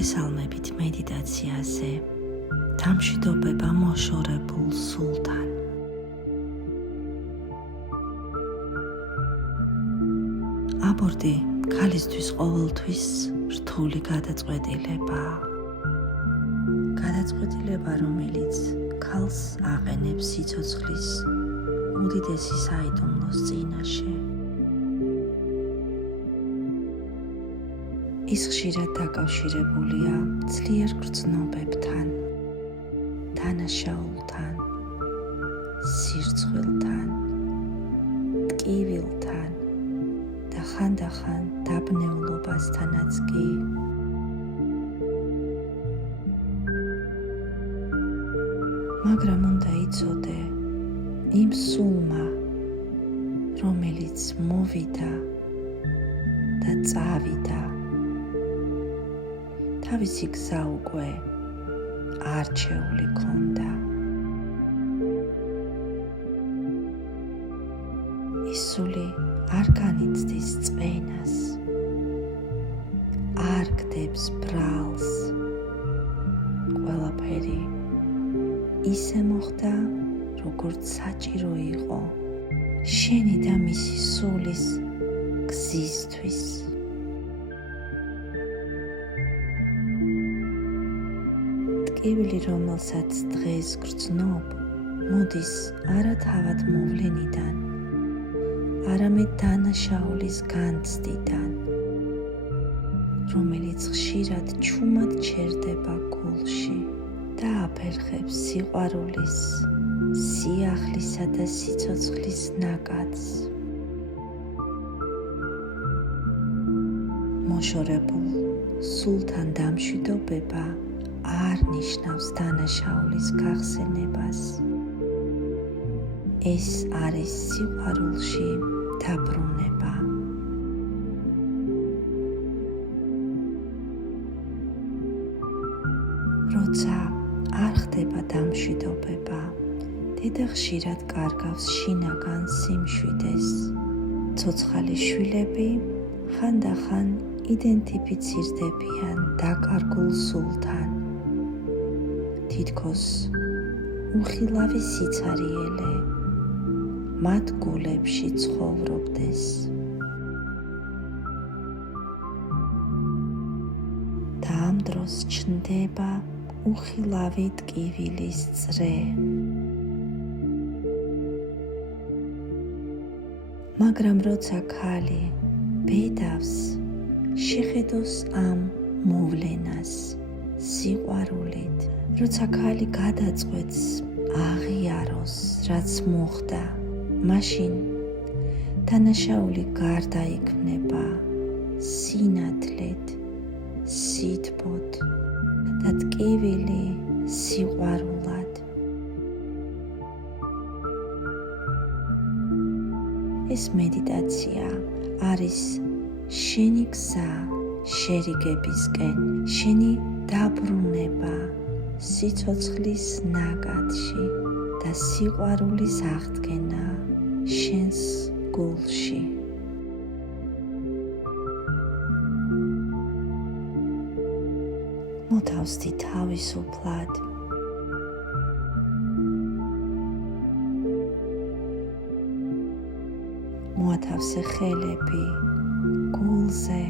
მოგესალმებით მედიტაციაზე. დამშვიდობება მოშორებულ სულთან. აბორტი ქალისთვის ყოველთვის რთული გადაწყვეტილებაა. გადაწყვეტილება, რომელიც ქალს აყენებს სიცოცხლის უდიდესი საიდუმლოს წინაშე. ის ხშირად დაკავშირებულია ძლიერ გრძნობებთან, დანაშაულთან, სირცხვილთან, ტკივილთან და ხანდახან დაბნეულობასთანაც კი. მაგრამ უნდა იცოდე იმ სულმა, რომელიც მოვიდა და წავიდა, თავისი გზა უკვე არჩეული ქონდა. ის სული არ განიცდის წვენას, არ გდებს ბრალს. ყველაფერი ისე მოხდა, როგორც საჭირო იყო შენი და მისი სულის გზისთვის. ტკივილი, რომელსაც დღეს გრძნობ, მოდის არა თავად მოვლენიდან, არამედ დანაშაულის განცდიდან, რომელიც ხშირად ჩუმად ჩერდება გულში და აფერხებს სიყვარულის, სიახლისა და სიცოცხლის ნაკადს. მოშორებულ სულთან დამშვიდობება არ ნიშნავს დანაშაულის გახსენებას. ეს არის სიყვარულში დაბრუნება. როცა არ ხდება დამშვიდობება, დედა ხშირად კარგავს შინაგან სიმშვიდეს. ცოცხალი შვილები ხანდახან იდენტიფიცირდებიან დაკარგულ სულთან. თითქოს უხილავი სიცარიელე მათ გულებში ცხოვრობდეს. და ამ დროს ჩნდება უხილავი ტკივილის წრე. მაგრამ როცა ქალი ბედავს, შეხედოს ამ მოვლენას სიყვარულით, როცა ქალი გადაწყვეტს აღიაროს, რაც მოხდა, მაშინ დანაშაული გარდაიქმნება სინათლით, სითბოთ და ტკივილი სიყვარულად. ეს მედიტაცია არის შენი გზა შერიგებისკენ, შენი დაბრუნება სიცოცხლის ნაკადში და სიყვარულის აღდგენა შენს გულში. მოთავსდი თავისუფლად. მოათავსე ხელები გულზე.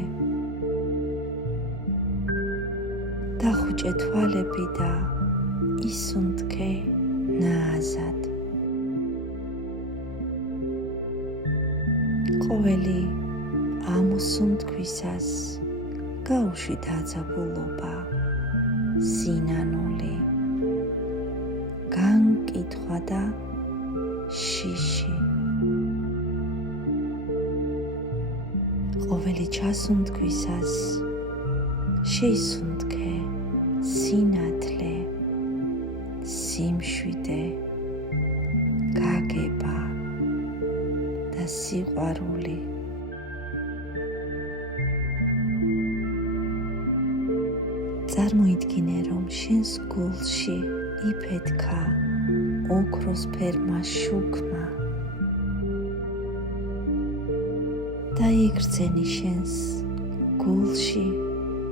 დახუჭე თვალები და ისუნთქე ნაზად. ყოველი ამოსუნთქვისას გაუშვი დაძაბულობა, სინანული, განკითხვა და შიში. ყოველი ჩასუნთქვისას შეისუნთქე სინათლე, სიმშვიდე, გაგება და სიყვარული. წარმოიდგინე, რომ შენს გულში იფეთქა ოქროსფერმა შუქმა და იგრძენი შენს გულში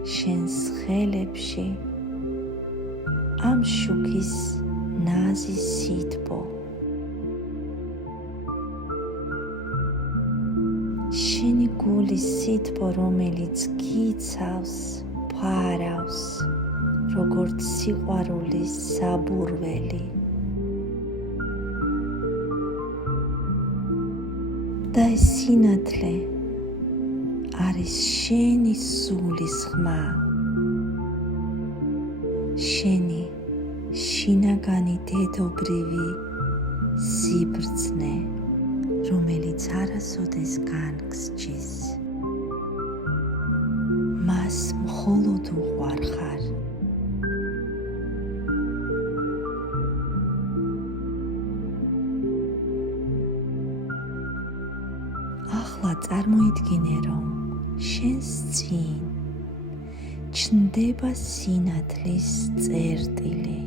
შენს ხელებში ამ შუქის ნაზი სითბო. შენი გულის სითბო, რომელიც გიცავს, ფარავს, როგორც სიყვარულის საბურველი. და ეს სინათლე არის შენი სულის ხმა, შენი შინაგანი დედობრივი სიბრძნე, რომელიც არასოდეს განგსჯის. მას მხოლოდ უყვარხარ. ახლა წარმოიდგინე, რომ შენს წინ ჩნდება სინათლის წერტილი.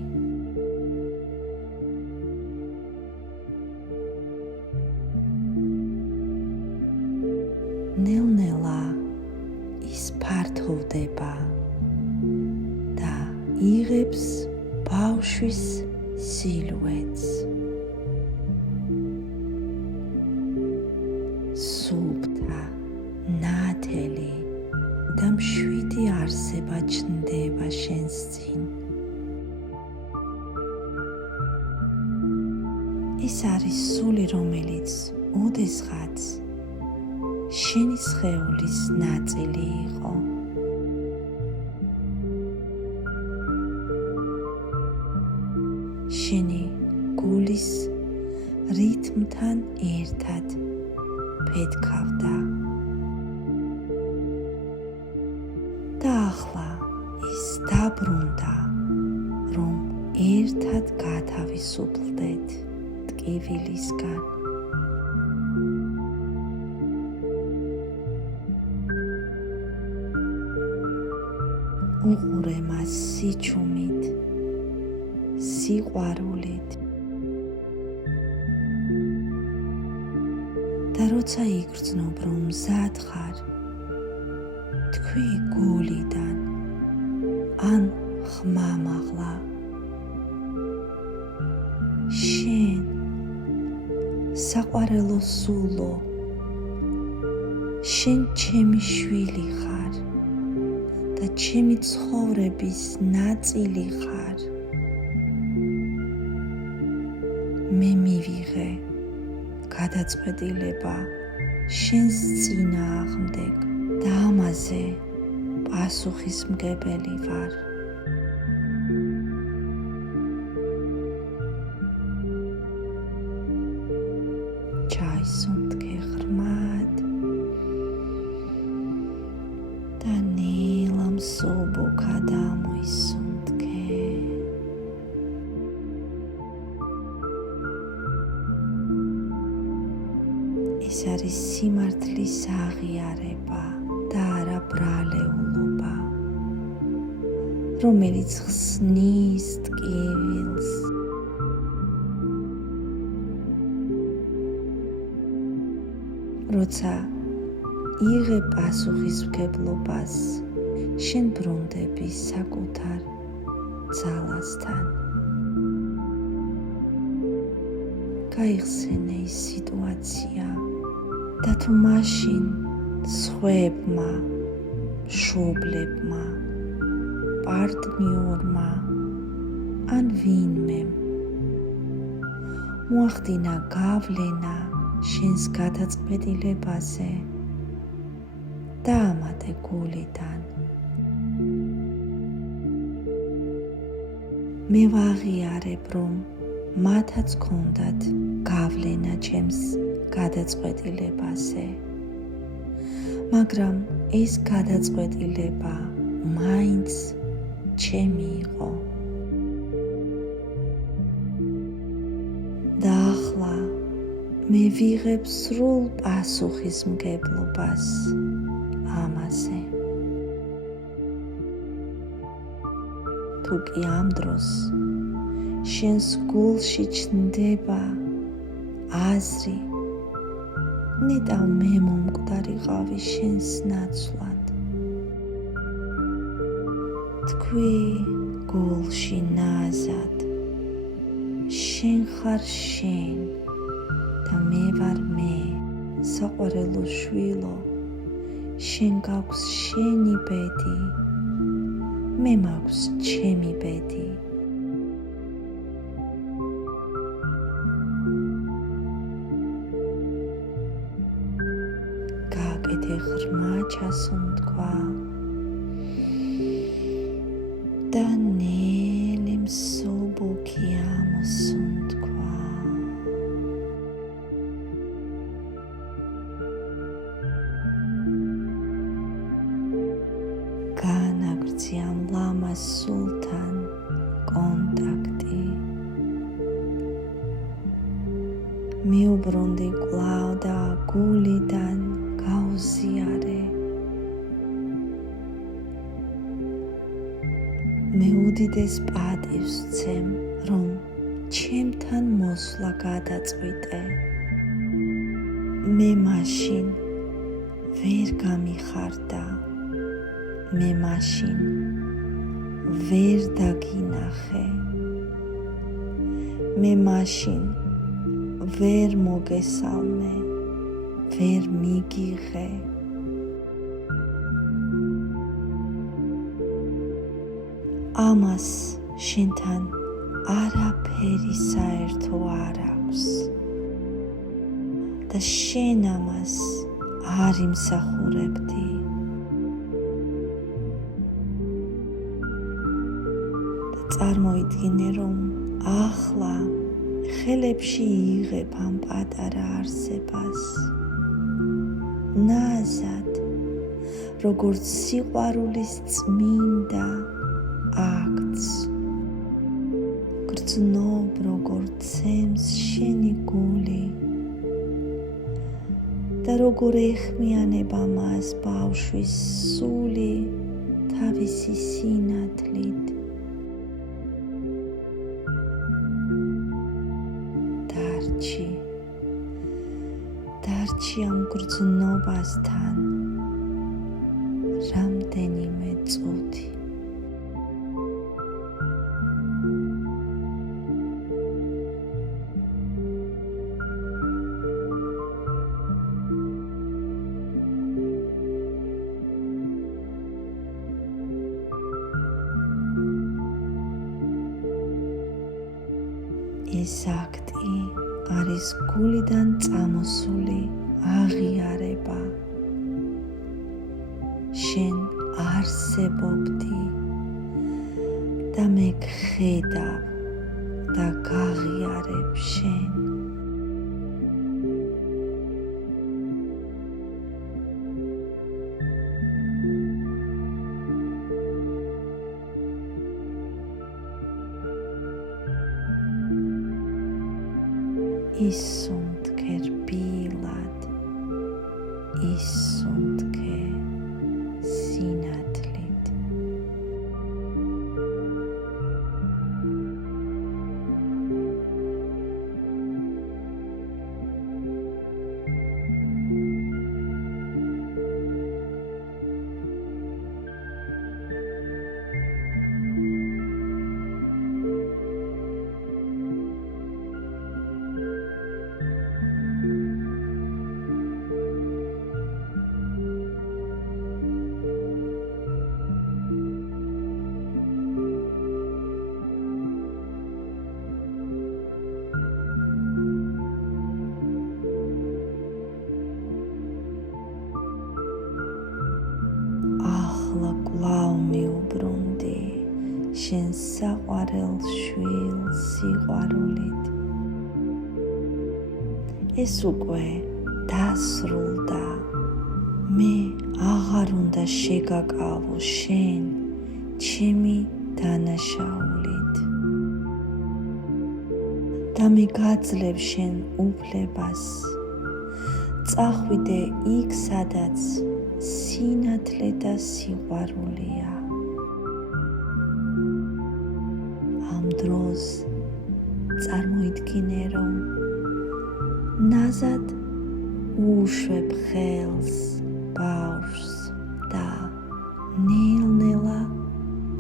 ნელ-ნელა ის ფართოვდება და იღებს ბავშვის სილუეტს. სუფთა, ნათელი და მშვიდი არსება ჩნდება შენს წინ. ეს არის სული, რომელიც ოდესღაც შენი სხეულის ნაწილი იყო. შენი გულის რითმთან ერთად ფეთქავდა. და ახლა ის დაბრუნდა, რომ ერთად გათავისუფლდეთ ტკივილისგან. უყურე მას სიჩუმით, სიყვარულით. და როცა იგრძნობ, რომ მზად ხარ, თქვი გულიდან ან ხმამაღლა, შენ საყვარელო სულო, შენ ჩემი შვილი ხარ და ჩემი ცხოვრების ნაწილი ხარ. მე მივიღე გადაწყვეტილება შენს წინააღმდეგ და ამაზე პასუხისმგებელი ვარ. ჩაისუნთქე ღრმად და ნელა მსუბუქად ამოისუნთქე. ეს არის სიმართლის აღიარება და არა ბრალეულობა, რომელიც ხსნის ტკივილს. როცა იღებ პასუხისმგებლობას, შენ ბრუნდები საკუთარ ძალასთან. გაიხსენე ის სიტუაცია და თუ მაშინ სხვებმა, მშობლებმა, პარტნიორმა ან ვინმემ მოახდინა გავლენა შენს გადაწყვეტილებაზე, დაამატე გულიდან. მე ვაღიარებ, რომ მათაც ჰქონდათ გავლენა ჩემს გადაწყვეტილებაზე, მაგრამ ეს გადაწყვეტილება მაინც ჩემი იყო. და ახლა მე ვიღებ სრულ პასუხისმგებლობას ამაზე. თუ კი ამ დროს შენს გულში ჩნდება აზრი, ნეტავ მე მომკვდარიყავი შენს ნაცვლად. თქვი გულში ნაზად შენ ხარ შენ და მე ვარ მე საყვარელო შვილო შენ გაქვს შენი ბედი მე მაქვს ჩემი ბედი გააკეთე ღრმა ჩასუნთქვა და ნელი მსუბუქი ამოსუნთქვა განაგრძი ამ ლამაზ სულთან კონტაქტი მიუბრუნდი კვლავ და გულიდან გაუზიარე მე უდიდეს პატივს ვცემ რომ ჩემთან მოსვლა გადაწყვიტე მე მაშინ ვერ გამიხარდა მე მაშინ ვერ დაგინახე მე მაშინ ვერ მოგესალმე ვერ მიგიღე ამას შენთან არაფერი საერთო არ აქვს და შენ ამას არ იმსახურებდი და წარმოიდგინე რომ ახლა ხელებში იღებ ამ პატარა არსებას ნაზად როგორც სიყვარულის წმინდა აქტს გრძნობ როგორც ცემს შენი გული და როგორ ეხმიანება მას ბავშვის სული თავისი სინათლით დარჩი ამ გრძნობასთან რამდენიმე წუთი ეს აქტი არის გულიდან წამოსული აღიარება შენ არსებობდი და მე გხედავ და გაღიარებ შენ ისუნთქე რბილად ისუნთქე სინათლით კვლავ მიუბრუნდი შენ საყვარელ შვილს სიყვარულით ეს უკვე დასრულდა მე აღარ უნდა შეგაკავო შენ ჩემი დანაშაულით და მე გაძლევ შენ უფლებას წახვიდე იქ სადაც სინათლე და სიყვარულია ამ დროს წარმოიდგინე რომ ნაზად უშვებ ხელს ბავშვს და ნელ-ნელა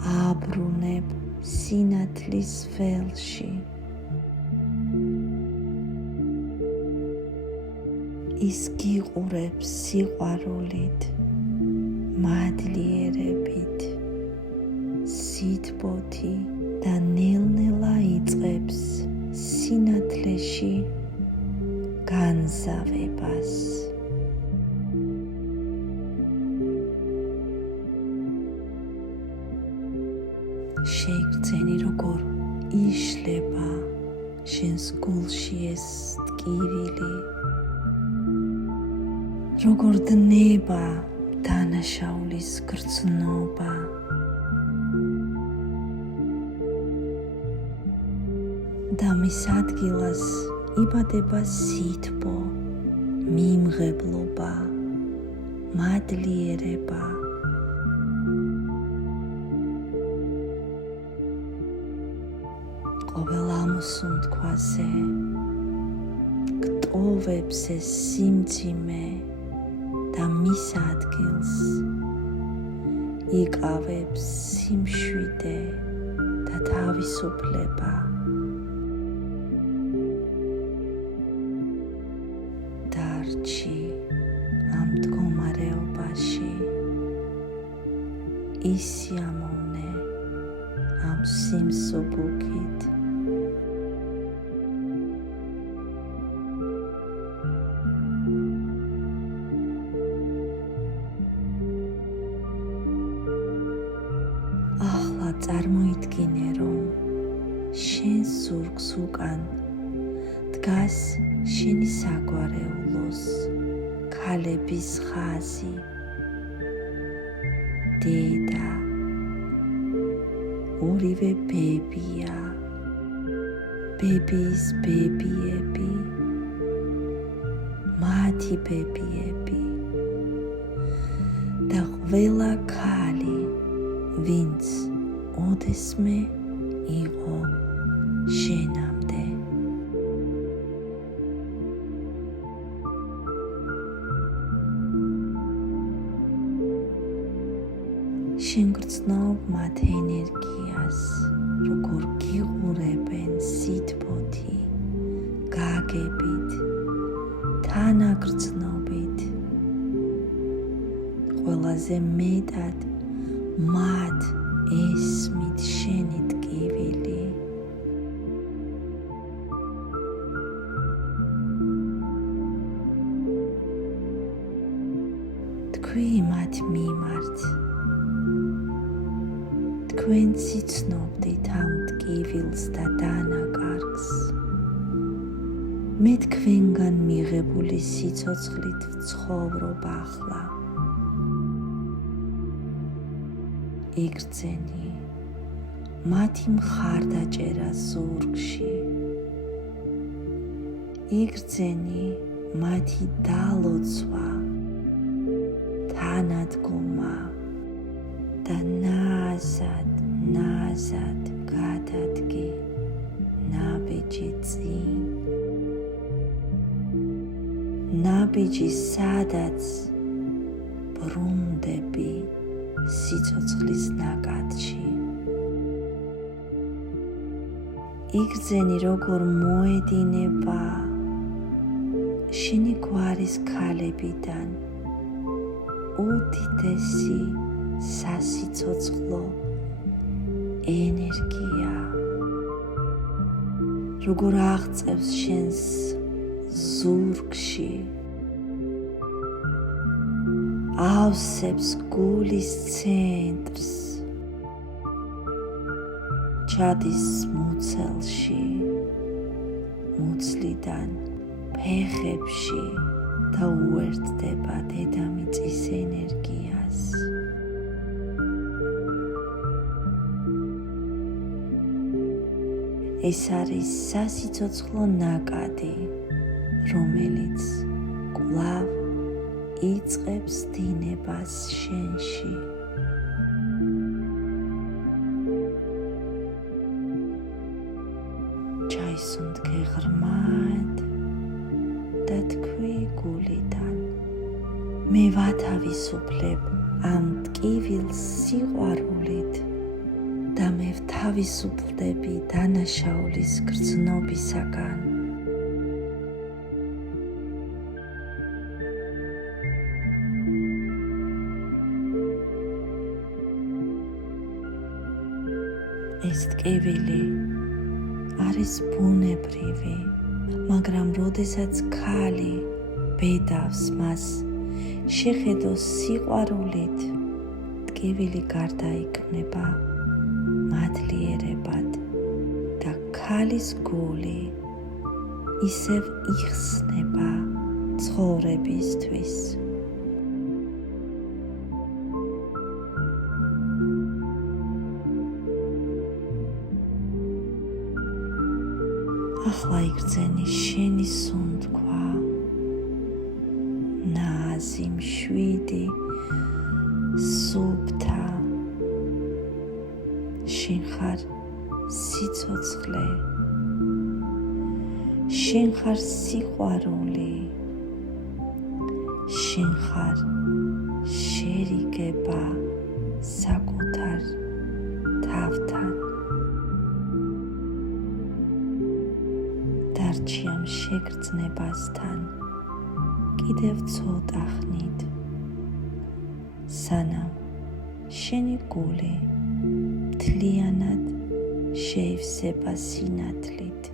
აბრუნებ სინათლის ველში. ის გიყურებს სიყვარულით, მადლიერებით, სითბოთი და ნელ-ნელა იწყებს სინათლეში განზავებას. შეიგრძენი, როგორ იშლება შენს გულში ეს ტკივილი, როგორ დნება დანაშაულის გრძნობა. და მის ადგილას იბადება სითბო, მიმღებლობა, მადლიერება. ყოველ ამოსუნთქვაზე გტოვებს ეს სიმძიმე და მის ადგილს იკავებს სიმშვიდე და თავისუფლება. დარჩი ამ მდგომარეობაში, ისიამოვნე ამ სიმსუბუქით. ახლა წარმოიდგინე, რომ შენ ზურგს უკან დგას შენი საგვარეულოს ქალების ხაზი. დედა, ორივე ბებია, ბებიის ბებიები, მათი ბებიები და ყველა ქალი, ვინც ოდესმე იყო შენამდე. შენ გრძნობ მათ ენერგიას, როგორ გიყურებენ სითბოთი, გაგებით, თანაგრძნობით. ყველაზე მეტად მათ ესმით შენი ტკივილი. თქვი მათ მიმართ, თქვენ ციცნობდით ამ ტკივილს და დანაკარგს. მე თქვენგან მიღებული სიცოცხლით ვცხოვრობ ახლა. იგრძენი მათი მხარდაჭერა ზურგში. იგრძენი მათი დალოცვა, თანადგომა და ნაზად გადადგე ნაბიჯი წინ. ნაბიჯი, სადაც ბრუნდები სიცოცხლის ნაკადში. იგრძენი, როგორ მოედინება შენი გვარის ქალებიდან უდიდესი სასიცოცხლო ენერგია, როგორ აღწევს შენს ზურგში, ავსებს გულის ცენტრს, ჩადის მუცელში, მუცლიდან ფეხებში და უერთდება დედამიწის ენერგიას. ეს არის სასიცოცხლო ნაკადი, რომელიც კვლავ იწყებს დინებას შენში. ჩაისუნთქე ღრმად და თქვი გულიდან, მე ვათავისუფლებ ამ ტკივილს სიყვარულით თავისუფლდები დანაშაულის გრძნობისაგან. ეს ტკივილი არის ბუნებრივი, მაგრამ როდესაც ქალი ბედავს მას შეხედოს სიყვარულით, ტკივილი გარდაიქმნება მადლიერებად და ქალის გული ისევ იხსნება ცხოვრებისთვის. ახლა იგრძენი შენი სუნთქვა, ნაზი, მშვიდი, სუფთა. შენ ხარ სიცოცხლე, შენ ხარ სიყვარული, შენ ხარ შერიგება საკუთარ თავთან. დარჩი ამ შეგრძნებასთან კიდევ ცოტა ხნით, სანამ შენი გული მთლიანად შეივსება სინათლით.